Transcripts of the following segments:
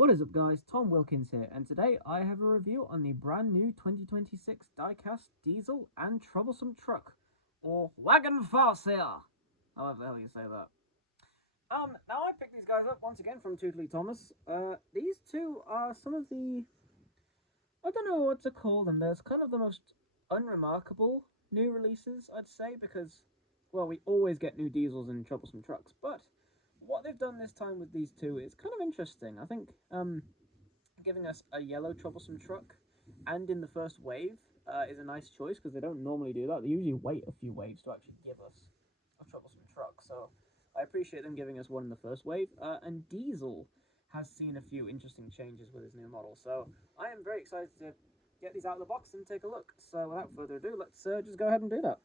What is up guys, Tom Wilkins here, and today I have a review on the brand new 2026 Diecast Diesel and Troublesome Truck, or Wagon Farsair, however the hell you say that. Now I picked these guys up once again from Tootley Thomas. These two are some of the, I don't know what to call them, there's kind of the most unremarkable new releases, I'd say, because, well, we always get new diesels and Troublesome Trucks, but what they've done this time with these two is kind of interesting. I think giving us a yellow Troublesome Truck and in the first wave is a nice choice because they don't normally do that. They usually wait a few waves to actually give us a Troublesome Truck. So I appreciate them giving us one in the first wave. And Diesel has seen a few interesting changes with his new model. So I am very excited to get these out of the box and take a look. So without further ado, let's just go ahead and do that.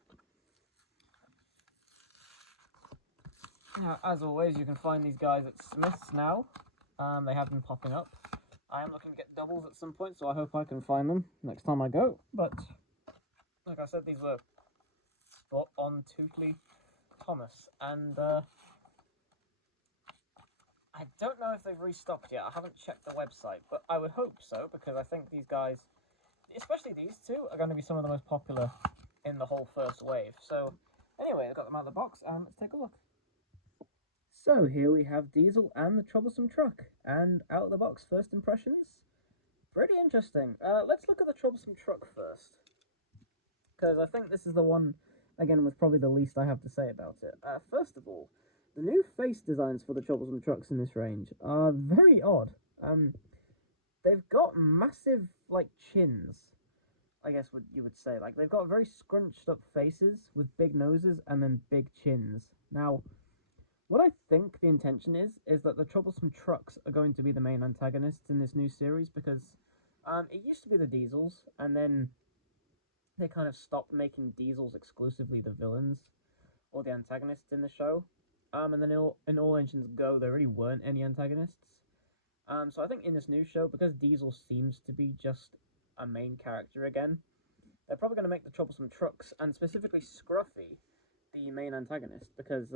As always, you can find these guys at Smith's now. They have been popping up. I am looking to get doubles at some point, so I hope I can find them next time I go. But, like I said, these were bought on Tootley Thomas. And I don't know if they've restocked yet. I haven't checked the website, but I would hope so, because I think these guys, especially these two, are going to be some of the most popular in the whole first wave. So, anyway, I've got them out of the box, and let's take a look. So here we have Diesel and the Troublesome Truck, and out of the box first impressions, pretty interesting. Let's look at the Troublesome Truck first, because I think this is the one, again, with probably the least I have to say about it. First of all, the new face designs for the Troublesome Trucks in this range are very odd. They've got massive, like, chins, I guess you would say. Like, they've got very scrunched up faces with big noses and then big chins. Now, what I think the intention is that the Troublesome Trucks are going to be the main antagonists in this new series, because it used to be the Diesels, and then they kind of stopped making Diesels exclusively the villains or the antagonists in the show. And then in All Engines Go, there really weren't any antagonists. So I think in this new show, because Diesel seems to be just a main character again, they're probably going to make the Troublesome Trucks, and specifically Scruffy, the main antagonist, because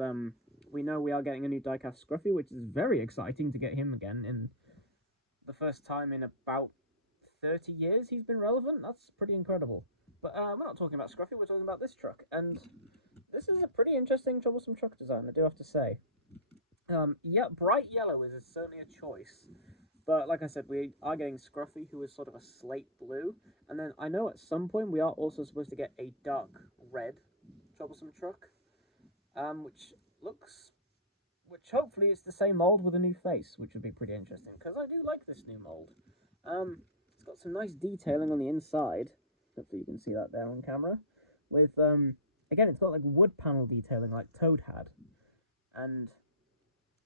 we know we are getting a new diecast Scruffy, which is very exciting to get him again in the first time in about 30 years he's been relevant. That's pretty incredible. But we're not talking about Scruffy, we're talking about this truck, and this is a pretty interesting Troublesome Truck design, I do have to say. Yeah, bright yellow is certainly a choice, but like I said, we are getting Scruffy, who is sort of a slate blue, and then I know at some point we are also supposed to get a dark red Troublesome Truck, which hopefully it's the same mold with a new face, which would be pretty interesting, because I do like this new mold. It's got some nice detailing on the inside, hopefully you can see that there on camera, with, again, it's got like wood panel detailing like Toad had, and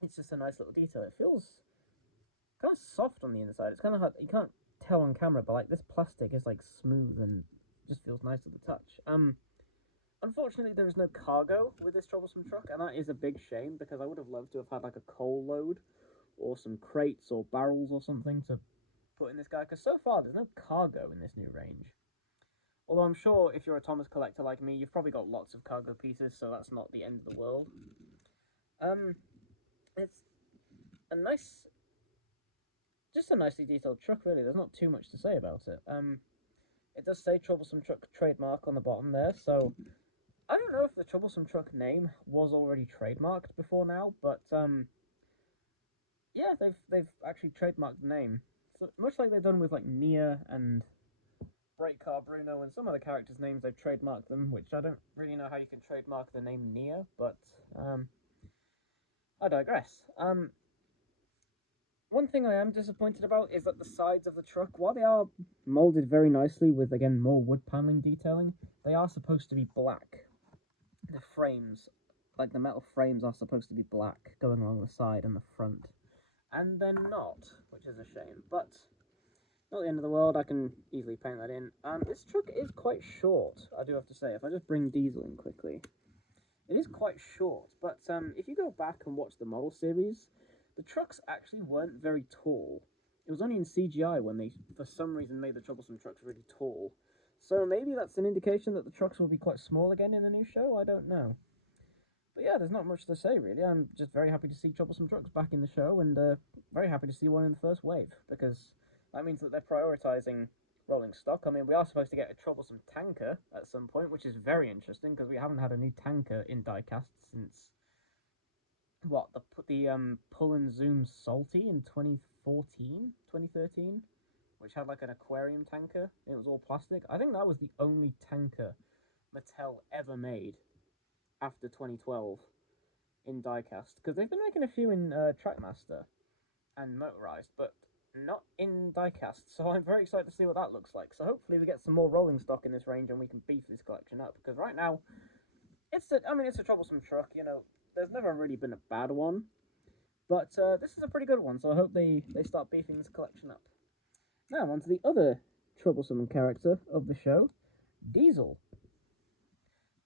it's just a nice little detail. It feels kind of soft on the inside. It's kind of hard, you can't tell on camera, but like this plastic is like smooth and just feels nice to the touch. Unfortunately, there is no cargo with this Troublesome Truck, and that is a big shame, because I would have loved to have had like a coal load or some crates or barrels or something to put in this guy, because so far there's no cargo in this new range. Although I'm sure if you're a Thomas collector like me, you've probably got lots of cargo pieces, so that's not the end of the world. It's a nice, just a nicely detailed truck, really. There's not too much to say about it. It does say Troublesome Truck trademark on the bottom there, so I don't know if the Troublesome Truck name was already trademarked before now, but yeah, they've actually trademarked the name. So much like they've done with like Nia and Brake Car Bruno and some other characters' names, they've trademarked them, which I don't really know how you can trademark the name Nia, but I digress. One thing I am disappointed about is that the sides of the truck, while they are molded very nicely with, again, more wood paneling detailing, they are supposed to be black. The frames, like the metal frames, are supposed to be black going along the side and the front, and they're not, which is a shame, but not the end of the world. I can easily paint that in. This truck is quite short, I do have to say. If I just bring Diesel in quickly, it is quite short, but if you go back and watch the model series, the trucks actually weren't very tall. It was only in CGI when they, for some reason, made the Troublesome Trucks really tall. So maybe that's an indication that the trucks will be quite small again in the new show, I don't know. But yeah, there's not much to say, really. I'm just very happy to see Troublesome Trucks back in the show, and very happy to see one in the first wave, because that means that they're prioritizing rolling stock. I mean, we are supposed to get a troublesome tanker at some point, which is very interesting, because we haven't had a new tanker in Diecast since, what, the pull and zoom Salty in 2013, which had like an aquarium tanker. It was all plastic. I think that was the only tanker Mattel ever made after 2012 in Diecast, because they've been making a few in Trackmaster and Motorized, but not in Diecast, so I'm very excited to see what that looks like. So hopefully we get some more rolling stock in this range and we can beef this collection up, because right now, it's a troublesome truck, you know, there's never really been a bad one, but this is a pretty good one, so I hope they start beefing this collection up. Now, on to the other troublesome character of the show, Diesel.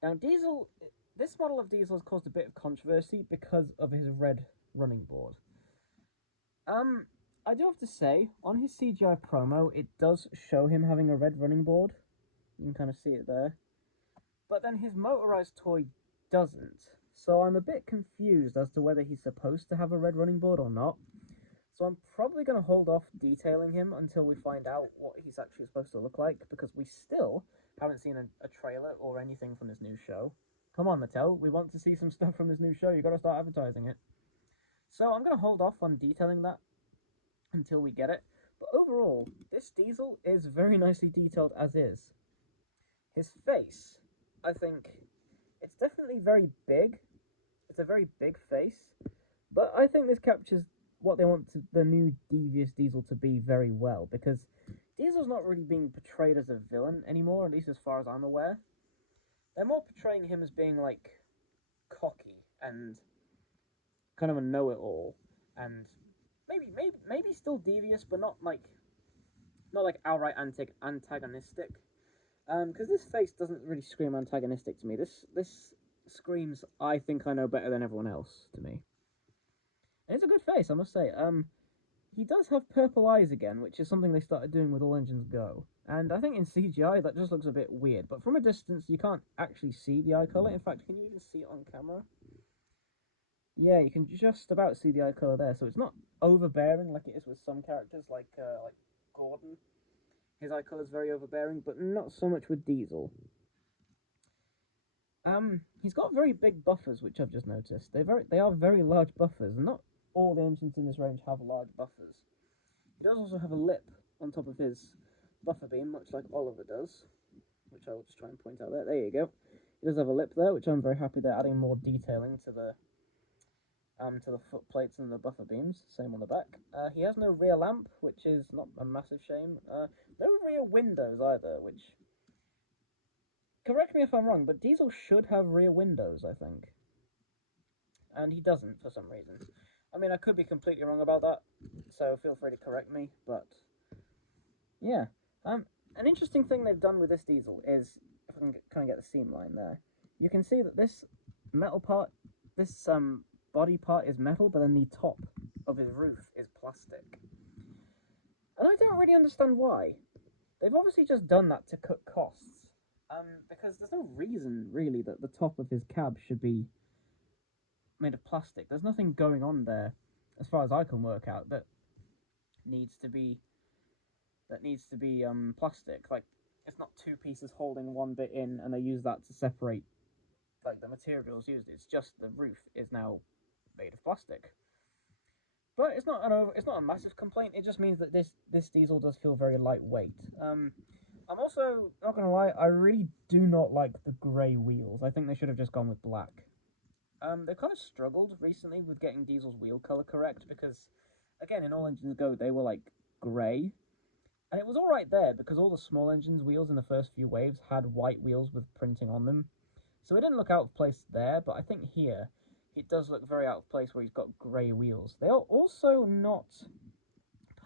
Now, Diesel, this model of Diesel has caused a bit of controversy because of his red running board. I do have to say, on his CGI promo, it does show him having a red running board. You can kind of see it there. But then his motorized toy doesn't. So I'm a bit confused as to whether he's supposed to have a red running board or not. So I'm probably going to hold off detailing him until we find out what he's actually supposed to look like, because we still haven't seen a trailer or anything from this new show. Come on, Mattel, we want to see some stuff from this new show. You've got to start advertising it. So I'm going to hold off on detailing that until we get it. But overall, this Diesel is very nicely detailed as is. His face, I think, it's definitely very big. It's a very big face. But I think this captures what they want the new devious Diesel to be very well, because Diesel's not really being portrayed as a villain anymore, at least as far as I'm aware. They're more portraying him as being, like, cocky and kind of a know-it-all, and maybe still devious, but not like outright antagonistic. Because this face doesn't really scream antagonistic to me. This screams, I think I know better than everyone else, to me. And it's a good face, I must say. He does have purple eyes again, which is something they started doing with All Engines Go. And I think in CGI that just looks a bit weird. But from a distance, you can't actually see the eye color. In fact, can you even see it on camera? Yeah, you can just about see the eye color there. So it's not overbearing like it is with some characters, like Gordon. His eye color is very overbearing, but not so much with Diesel. He's got very big buffers, which I've just noticed. They are very large buffers, and not all the engines in this range have large buffers. He does also have a lip on top of his buffer beam, much like Oliver does, which I will just try and point out there. There you go. He does have a lip there, which I'm very happy they're adding more detailing to the foot plates and the buffer beams. Same on the back. He has no rear lamp, which is not a massive shame. No rear windows either, which... Correct me if I'm wrong, but Diesel should have rear windows, I think. And he doesn't, for some reason. I mean, I could be completely wrong about that, so feel free to correct me, but... Yeah. An interesting thing they've done with this Diesel is, if I can kind of get the seam line there, you can see that this metal part, this body part is metal, but then the top of his roof is plastic. And I don't really understand why. They've obviously just done that to cut costs. Because there's no reason, really, that the top of his cab should be made of plastic. There's nothing going on there, as far as I can work out, that needs to be plastic. Like, it's not two pieces holding one bit in, and they use that to separate, like, the materials used. It's just the roof is now made of plastic. But it's not a massive complaint. It just means that this Diesel does feel very lightweight. I'm also not gonna lie, I really do not like the grey wheels. I think they should have just gone with black. They've kind of struggled recently with getting Diesel's wheel color correct, because again, in All Engines Go they were like grey, and it was all right there because all the small engines wheels in the first few waves had white wheels with printing on them, so it didn't look out of place there. But I think here it does look very out of place where he's got grey wheels. They are also not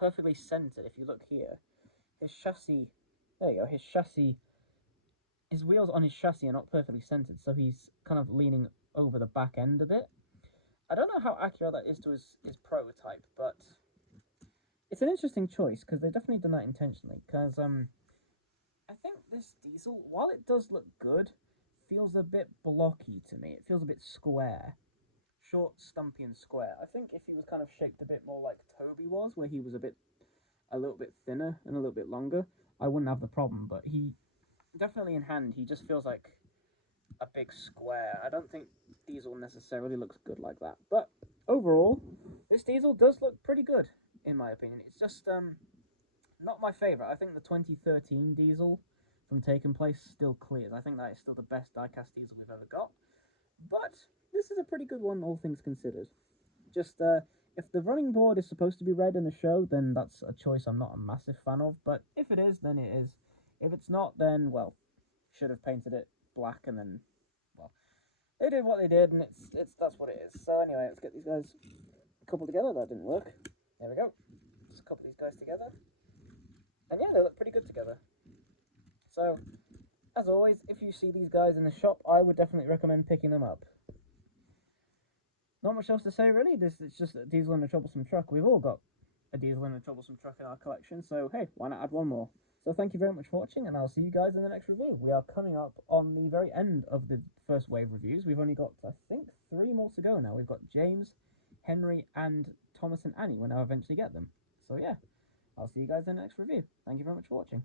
perfectly centered. If you look here, his chassis. There you go, his wheels on his chassis are not perfectly centered, so he's kind of leaning over the back end a bit. I don't know how accurate that is to his prototype, but it's an interesting choice, because they've definitely done that intentionally, because I think this Diesel, while it does look good, feels a bit blocky to me. It feels a bit square. short, stumpy, and square. I think if he was kind of shaped a bit more like Toby was, where he was a little bit thinner and a little bit longer, I wouldn't have the problem. But he definitely in hand, he just feels like a big square. I don't think Diesel necessarily looks good like that. But overall, this Diesel does look pretty good, in my opinion. It's just not my favourite. I think the 2013 Diesel from Taken Place still clears. I think that is still the best diecast Diesel we've ever got. But this is a pretty good one, all things considered. Just, if the running board is supposed to be red in the show, then that's a choice I'm not a massive fan of. But if it is, then it is. If it's not, then, well, should have painted it black, and then, well, they did what they did, and that's what it is. So anyway, let's get these guys coupled together. That didn't work. There we go. Just couple these guys together. And yeah, they look pretty good together. So, as always, if you see these guys in the shop, I would definitely recommend picking them up. Not much else to say, really. It's just a Diesel and a Troublesome Truck. We've all got a Diesel and a Troublesome Truck in our collection, so hey, why not add one more? So thank you very much for watching, and I'll see you guys in the next review. We are coming up on the very end of the first wave reviews. We've only got, I think, 3 more to go now. We've got James, Henry, and Thomas and Annie when I eventually get them. So yeah, I'll see you guys in the next review. Thank you very much for watching.